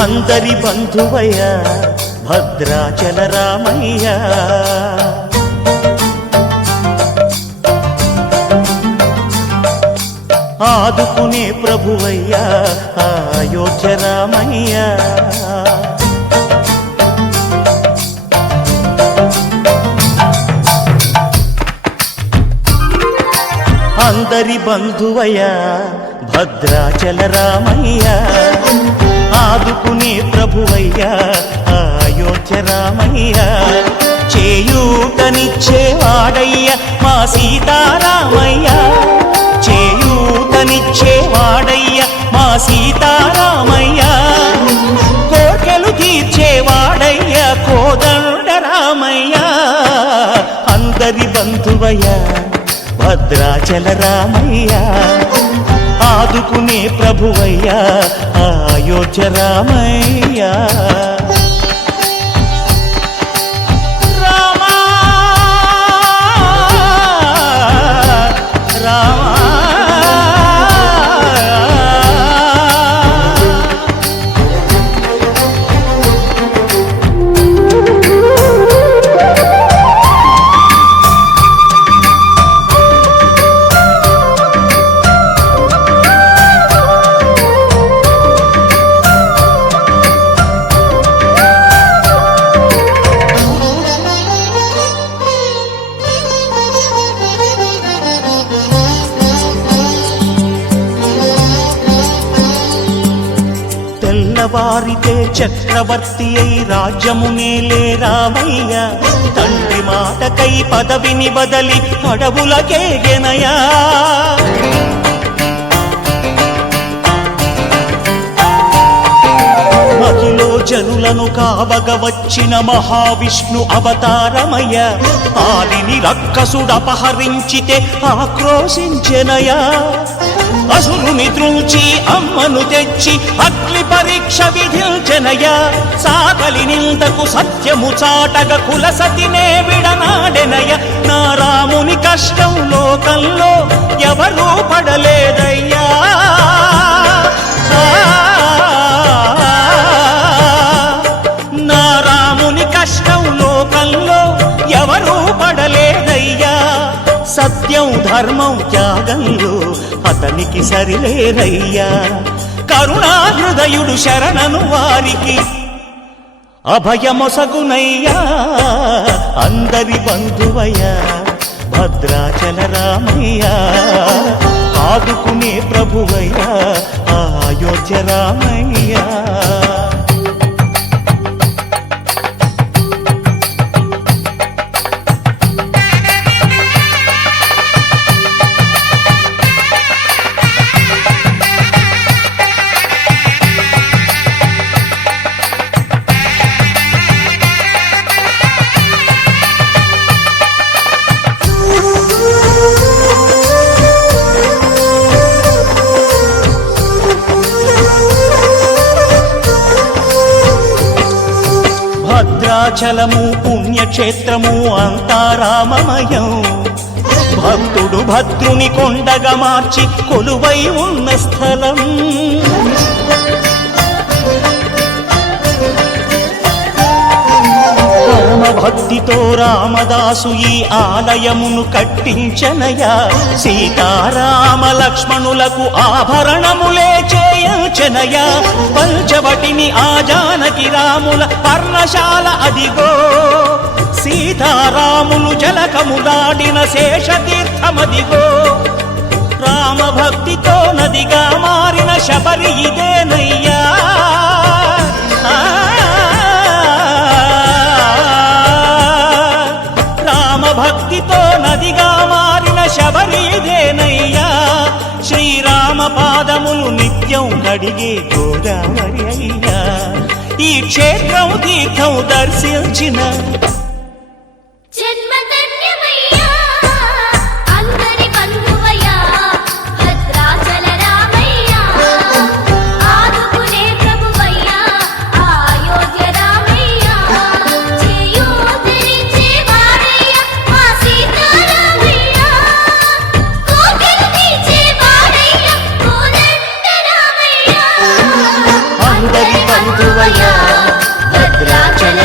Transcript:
అందరి బంధువయ్య భద్రాచల రామయ్య, ఆదుకునే ప్రభువయ్య అయోధ్య రామయ్య. అందరి బంధువయ్య భద్రాచల రామయ్య, ఆదుకునే ప్రభువయ్య అయోధ్య రామయ్య. చేయూతనిచ్చేవాడయ్య మా సీతారామయ్య, చేయూతనిచ్చేవాడయ్య మా సీతారామయ్య. కోర్కెలు తీర్చేవాడయ్య కోదండ రామయ్య. అందరి బంధువయ్య భద్రాచల రామయ్య, ఆదుకునే ప్రభువయ్య అయోధ్య రామయ్య. తెల్లవారితే చక్రవర్తి అయి రాజ్యమునేలే రామయ్య, తండ్రి మాటకై పదవిని బదలి అడవులకేగెనయా. మహిలో జనులను కావగ వచ్చిన మహావిష్ణు అవతారమయ్య, ఆలిని రక్కసుడపహరించితే ఆక్రోశించెనయా. అసురుని త్రుంచి అమ్మను తెచ్చి అగ్ని పరీక్ష విధించెనయ, సాగలి నిందకు సత్యము చాటగ కులసతినే విడనాడెనయ. నా రాముని కష్టం లోకంలో ఎవరూ పడలేదయ్యా. నా రాముని కష్టం లోకంలో ఎవరూ పడలేదయ్యా. సత్యం ధర్మం త్యాగంలో అతనికి సరిలేరయ్యా. కరుణాహృదయుడు శరణను వారికి అభయమొసగునయ్యా. అందరి బంధువయ్య భద్రాచల రామయ్య, ఆదుకునే ప్రభువయ్య అయోధ్య రామయ్య. భద్రాచలము పుణ్యక్షేత్రము అంతా రామమయం, భక్తుడు భద్రుని కొండగా మార్చి కొలువై ఉన్న స్థలం. పరమ భక్తితో రామదాసు ఈ ఆలయమును కట్టించనయా. సీతారామ లక్ష్మణులకు ఆభరణములే చేయించనయా. పంచవటిని ఆ జానకి రాముల పర్ణశాల అదిగో, సీతారాములు జలకములాడిన శేషతీర్థమదిగో. రామభక్తితో నదిగా మారిన శబరి ఇదేనయ్యా. రామభక్తితో నదిగా మారిన శబరి ఇదేనయ్యా. శ్రీరామ పాదములు నిత్యం కడిగే గోదావరి అయ్యా. ఈ క్షేత్రం తీర్థం దర్శించిన అందరి బంధువయా భద్రాచల